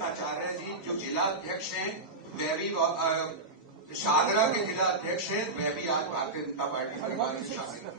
मल्लिकाचार्य जी जो जिला अध्यक्ष हैं, वह भी शाहदरा के जिला अध्यक्ष हैं, वह भी आज भारतीय जनता पार्टी परिवार में शामिल हैं।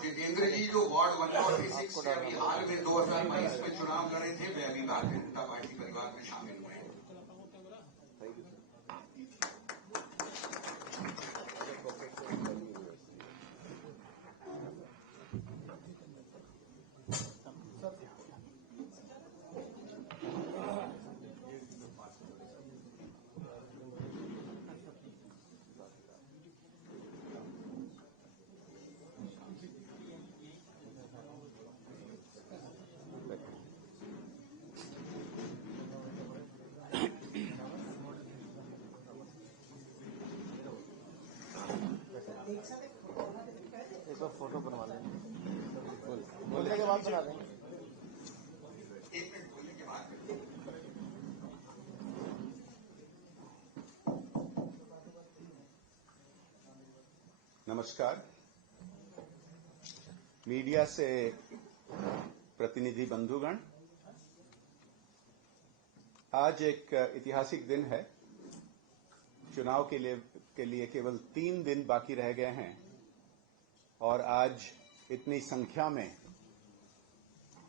जितेंद्र जी जो वार्ड 146 से अभी हाल में 2022 में चुनाव लड़े थे, वह भी भारतीय जनता पार्टी परिवार में शामिल हुए हैं। एक बार फोटो बनवा लेंगे, बोलने के बाद बना देंगे। एक मिनट बोलने के बाद। नमस्कार। मीडिया से प्रतिनिधि बंधुगण, आज एक ऐतिहासिक दिन है। चुनाव के लिए केवल 3 दिन बाकी रह गए हैं और आज इतनी संख्या में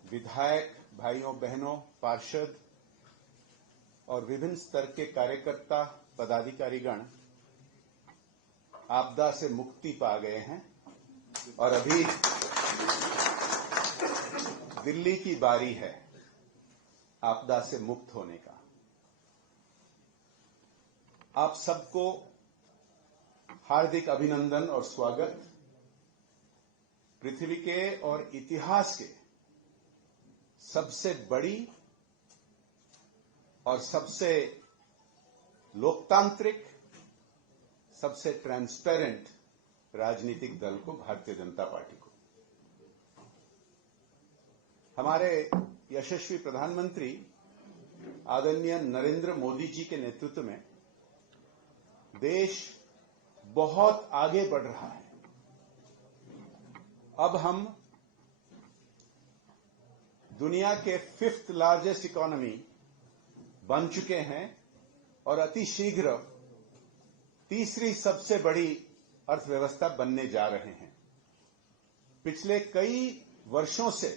विधायक भाइयों बहनों, पार्षद और विभिन्न स्तर के कार्यकर्ता पदाधिकारीगण आपदा से मुक्ति पा गए हैं और अभी दिल्ली की बारी है आपदा से मुक्त होने का। आप सबको हार्दिक अभिनंदन और स्वागत। पृथ्वी के और इतिहास के सबसे बड़ी और सबसे लोकतांत्रिक, सबसे ट्रांसपेरेंट राजनीतिक दल को, भारतीय जनता पार्टी को। हमारे यशस्वी प्रधानमंत्री आदरणीय नरेंद्र मोदी जी के नेतृत्व में देश बहुत आगे बढ़ रहा है। अब हम दुनिया के 5th लार्जेस्ट इकोनॉमी बन चुके हैं और अति शीघ्र तीसरी सबसे बड़ी अर्थव्यवस्था बनने जा रहे हैं। पिछले कई वर्षों से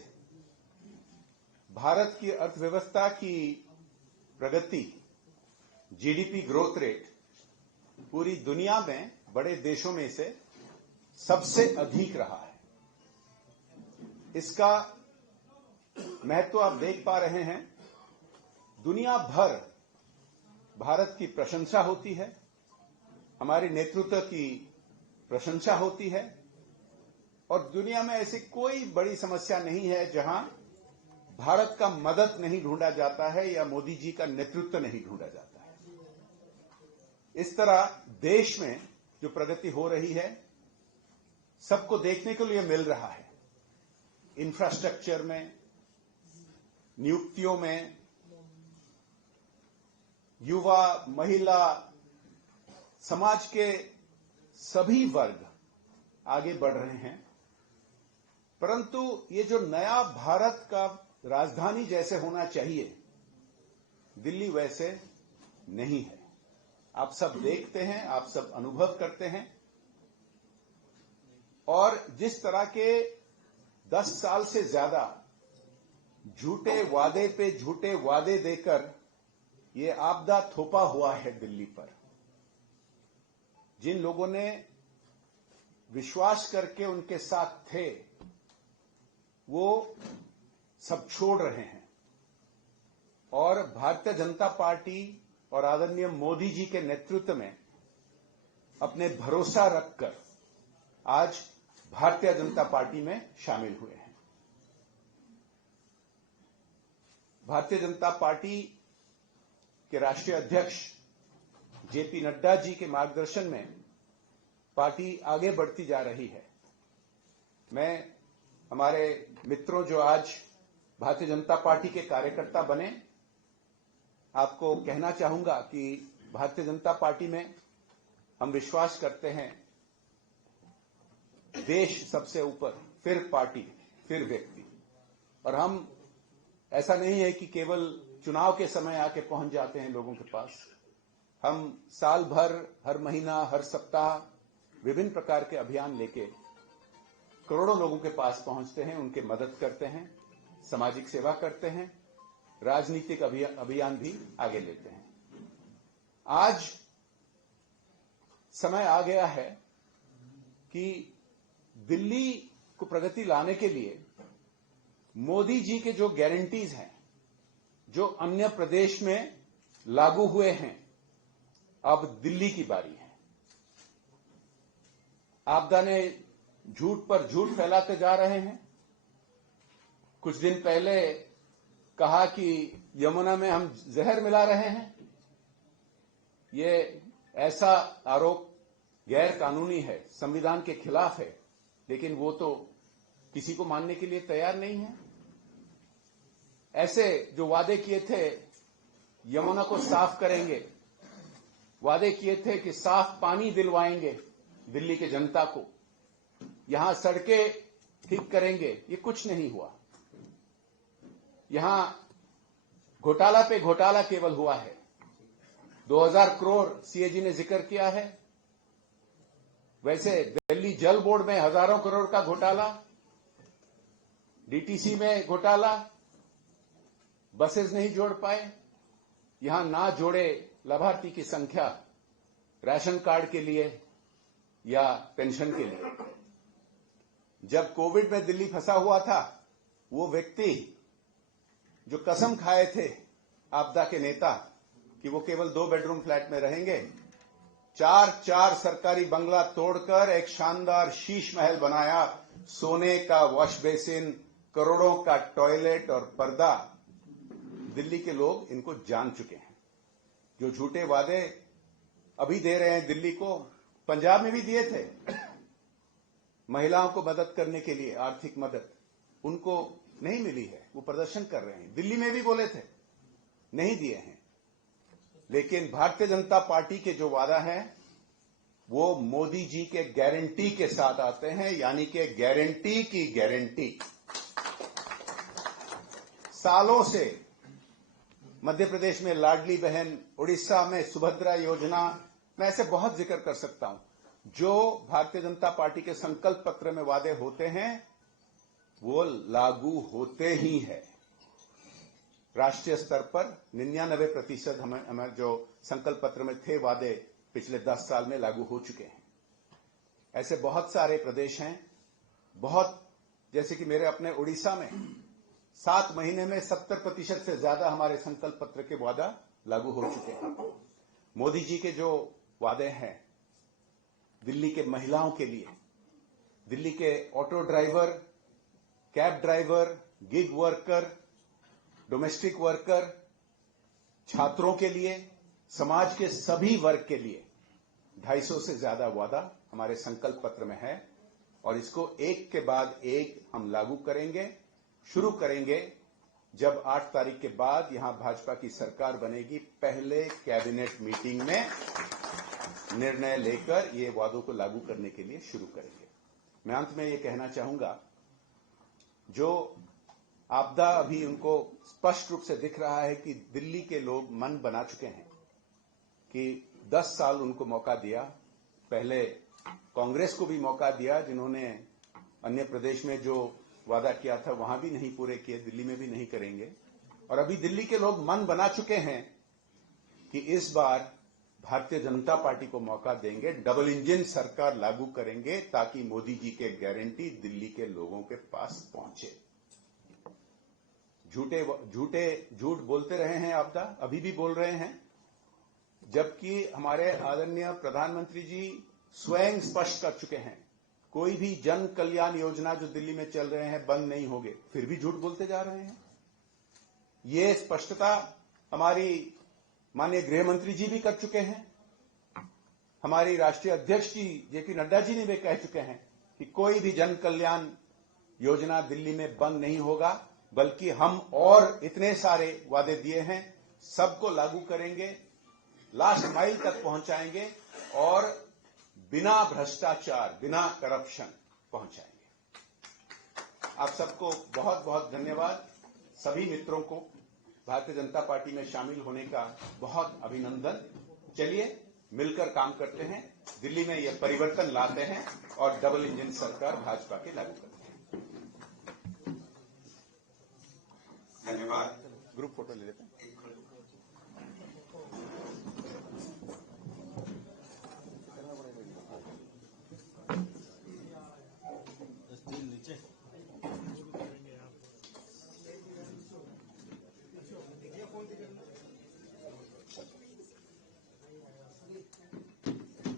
भारत की अर्थव्यवस्था की प्रगति, जीडीपी ग्रोथ रेट पूरी दुनिया में बड़े देशों में से सबसे अधिक रहा है। इसका महत्व आप देख पा रहे हैं। दुनिया भर भारत की प्रशंसा होती है, हमारे नेतृत्व की प्रशंसा होती है और दुनिया में ऐसी कोई बड़ी समस्या नहीं है जहां भारत का मदद नहीं ढूंढा जाता है या मोदी जी का नेतृत्व नहीं ढूंढा जाता है। इस तरह देश में जो प्रगति हो रही है सबको देखने के लिए मिल रहा है। इंफ्रास्ट्रक्चर में, नियुक्तियों में, युवा, महिला, समाज के सभी वर्ग आगे बढ़ रहे हैं। परंतु ये जो नया भारत का राजधानी जैसे होना चाहिए, दिल्ली वैसे नहीं है। आप सब देखते हैं, आप सब अनुभव करते हैं और जिस तरह के 10 साल से ज्यादा झूठे वादे पे झूठे वादे देकर ये आपदा थोपा हुआ है दिल्ली पर, जिन लोगों ने विश्वास करके उनके साथ थे वो सब छोड़ रहे हैं और भारतीय जनता पार्टी और आदरणीय मोदी जी के नेतृत्व में अपने भरोसा रखकर आज भारतीय जनता पार्टी में शामिल हुए हैं। भारतीय जनता पार्टी के राष्ट्रीय अध्यक्ष जेपी नड्डा जी के मार्गदर्शन में पार्टी आगे बढ़ती जा रही है। मैं हमारे मित्रों जो आज भारतीय जनता पार्टी के कार्यकर्ता बने, आपको कहना चाहूंगा कि भारतीय जनता पार्टी में हम विश्वास करते हैं देश सबसे ऊपर, फिर पार्टी, फिर व्यक्ति। और हम ऐसा नहीं है कि केवल चुनाव के समय आके पहुंच जाते हैं लोगों के पास। हम साल भर, हर महीना, हर सप्ताह विभिन्न प्रकार के अभियान लेके करोड़ों लोगों के पास पहुंचते हैं, उनके मदद करते हैं, सामाजिक सेवा करते हैं, राजनीतिक अभियान भी आगे लेते हैं। आज समय आ गया है कि दिल्ली को प्रगति लाने के लिए मोदी जी के जो गारंटीज हैं, जो अन्य प्रदेश में लागू हुए हैं, अब दिल्ली की बारी है। आपदा ने झूठ पर झूठ फैलाते जा रहे हैं। कुछ दिन पहले कहा कि यमुना में हम जहर मिला रहे हैं। ये ऐसा आरोप गैर कानूनी है, संविधान के खिलाफ है, लेकिन वो तो किसी को मानने के लिए तैयार नहीं है। ऐसे जो वादे किए थे, यमुना को साफ करेंगे, वादे किए थे कि साफ पानी दिलवाएंगे दिल्ली के जनता को, यहां सड़कें ठीक करेंगे, ये कुछ नहीं हुआ। यहां घोटाला पे घोटाला केवल हुआ है। 2000 करोड़ सीएजी ने जिक्र किया है। वैसे दिल्ली जल बोर्ड में हजारों करोड़ का घोटाला, डीटीसी में घोटाला, बसेस नहीं जोड़ पाए। यहां ना जोड़े लाभार्थी की संख्या राशन कार्ड के लिए या पेंशन के लिए। जब कोविड में दिल्ली फंसा हुआ था, वो व्यक्ति जो कसम खाए थे आपदा के नेता कि वो केवल 2 बेडरूम फ्लैट में रहेंगे, 4 सरकारी बंगला तोड़कर एक शानदार शीश महल बनाया, सोने का वॉश बेसिन, करोड़ों का टॉयलेट और पर्दा। दिल्ली के लोग इनको जान चुके हैं। जो झूठे वादे अभी दे रहे हैं दिल्ली को, पंजाब में भी दिए थे। महिलाओं को मदद करने के लिए आर्थिक मदद उनको नहीं मिली है, वो प्रदर्शन कर रहे हैं। दिल्ली में भी बोले थे, नहीं दिए हैं। लेकिन भारतीय जनता पार्टी के जो वादा है, वो मोदी जी के गारंटी के साथ आते हैं, यानी कि गारंटी की गारंटी। सालों से मध्य प्रदेश में लाडली बहन, उड़ीसा में सुभद्रा योजना, मैं ऐसे बहुत जिक्र कर सकता हूं। जो भारतीय जनता पार्टी के संकल्प पत्र में वादे होते हैं, वो लागू होते ही है। राष्ट्रीय स्तर पर 99% हमें जो संकल्प पत्र में थे वादे, पिछले 10 साल में लागू हो चुके हैं। ऐसे बहुत सारे प्रदेश हैं, बहुत, जैसे कि मेरे अपने उड़ीसा में 7 महीने में 70% से ज्यादा हमारे संकल्प पत्र के वादा लागू हो चुके हैं। मोदी जी के जो वादे हैं दिल्ली के महिलाओं के लिए, दिल्ली के auto driver, cab driver, gig worker, domestic worker, छात्रों के लिए, समाज के सभी वर्ग के लिए 250 से ज्यादा वादा हमारे संकल्प पत्र में है। और इसको एक के बाद एक हम लागू करेंगे, शुरू करेंगे जब 8 तारीख के बाद यहां भाजपा की सरकार बनेगी। पहले कैबिनेट मीटिंग में निर्णय लेकर ये वादों को लागू करने के लिए शुरू करेंगे। मैं अंत में ये कहना चाहूंगा, जो आपदा अभी उनको स्पष्ट रूप से दिख रहा है कि दिल्ली के लोग मन बना चुके हैं कि 10 साल उनको मौका दिया। पहले कांग्रेस को भी मौका दिया, जिन्होंने अन्य प्रदेश में जो वादा किया था वहां भी नहीं पूरे किए, दिल्ली में भी नहीं करेंगे। और अभी दिल्ली के लोग मन बना चुके हैं कि इस बार भारतीय जनता पार्टी को मौका देंगे, डबल इंजन सरकार लागू करेंगे, ताकि मोदी जी के गारंटी दिल्ली के लोगों के पास पहुंचे। झूठ बोलते रहे हैं आपदा, अभी भी बोल रहे हैं, जबकि हमारे आदरणीय प्रधानमंत्री जी स्वयं स्पष्ट कर चुके हैं, कोई भी जन कल्याण योजना जो दिल्ली में चल रहे हैं बंद नहीं होंगे, फिर भी झूठ बोलते जा रहे हैं। ये स्पष्टता हमारी माननीय गृह मंत्री जी भी कर चुके हैं। हमारी राष्ट्रीय अध्यक्ष जी जेपी नड्डा जी ने भी कह चुके हैं कि कोई भी जन कल्याण योजना दिल्ली में बंद नहीं होगा, बल्कि हम और इतने सारे वादे दिए हैं, सबको लागू करेंगे, लास्ट माइल तक पहुंचाएंगे और बिना भ्रष्टाचार, बिना करप्शन पहुंचाएंगे। आप सबको बहुत बहुत धन्यवाद। सभी मित्रों को भारतीय जनता पार्टी में शामिल होने का बहुत अभिनंदन। चलिए मिलकर काम करते हैं, दिल्ली में यह परिवर्तन लाते हैं और डबल इंजन सरकार भाजपा की लागू करते हैं। धन्यवाद। ग्रुप फोटो ले लेते हैं।